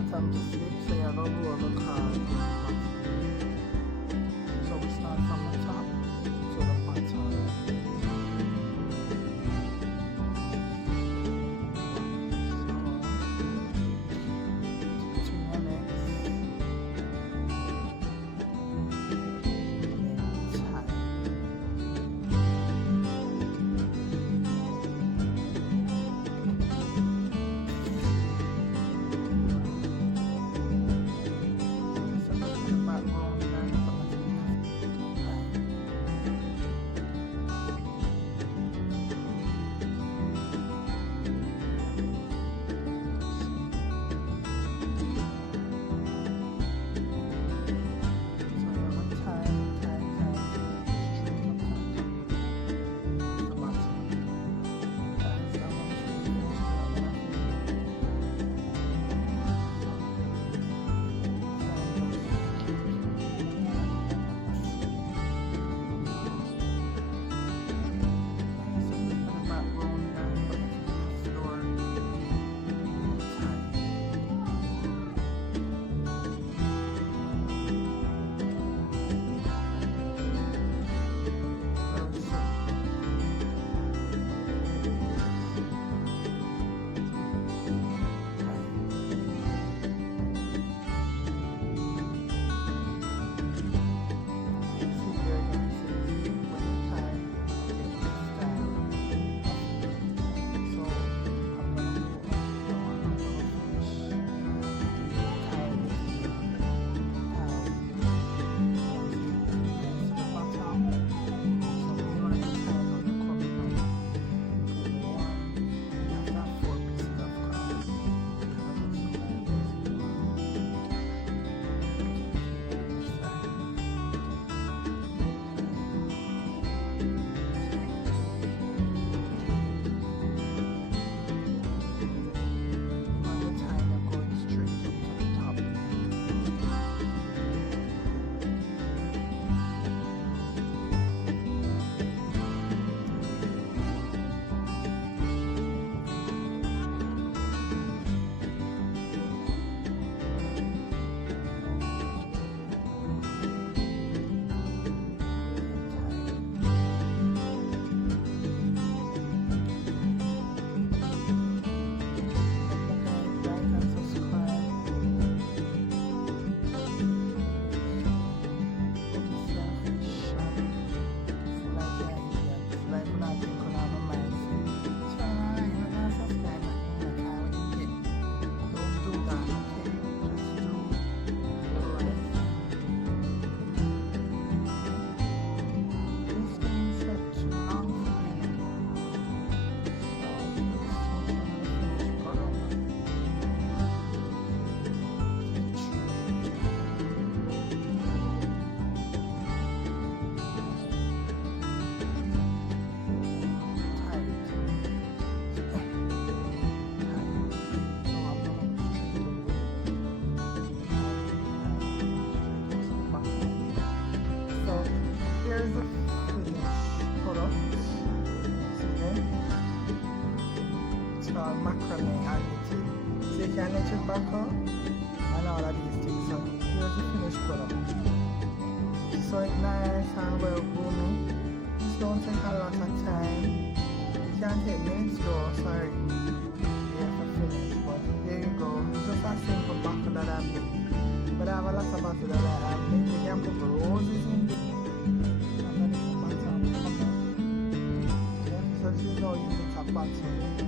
bottom to slip, so you're going to roll the card. So we start from the top to the bottom. So, between your legs. Here's the finished product. See there? It's called macrame and knitting. So you can knit it back up and all of these things. So here's the finished product. So it's nice and well roomy. This don't take a lot of time. It can take minutes though, sorry. Yeah, for finish. But there you go. It's just a simple buckle that I've made. But I have a lot of buckle that I've made. You can put roses in there. So this is how you make a bottle.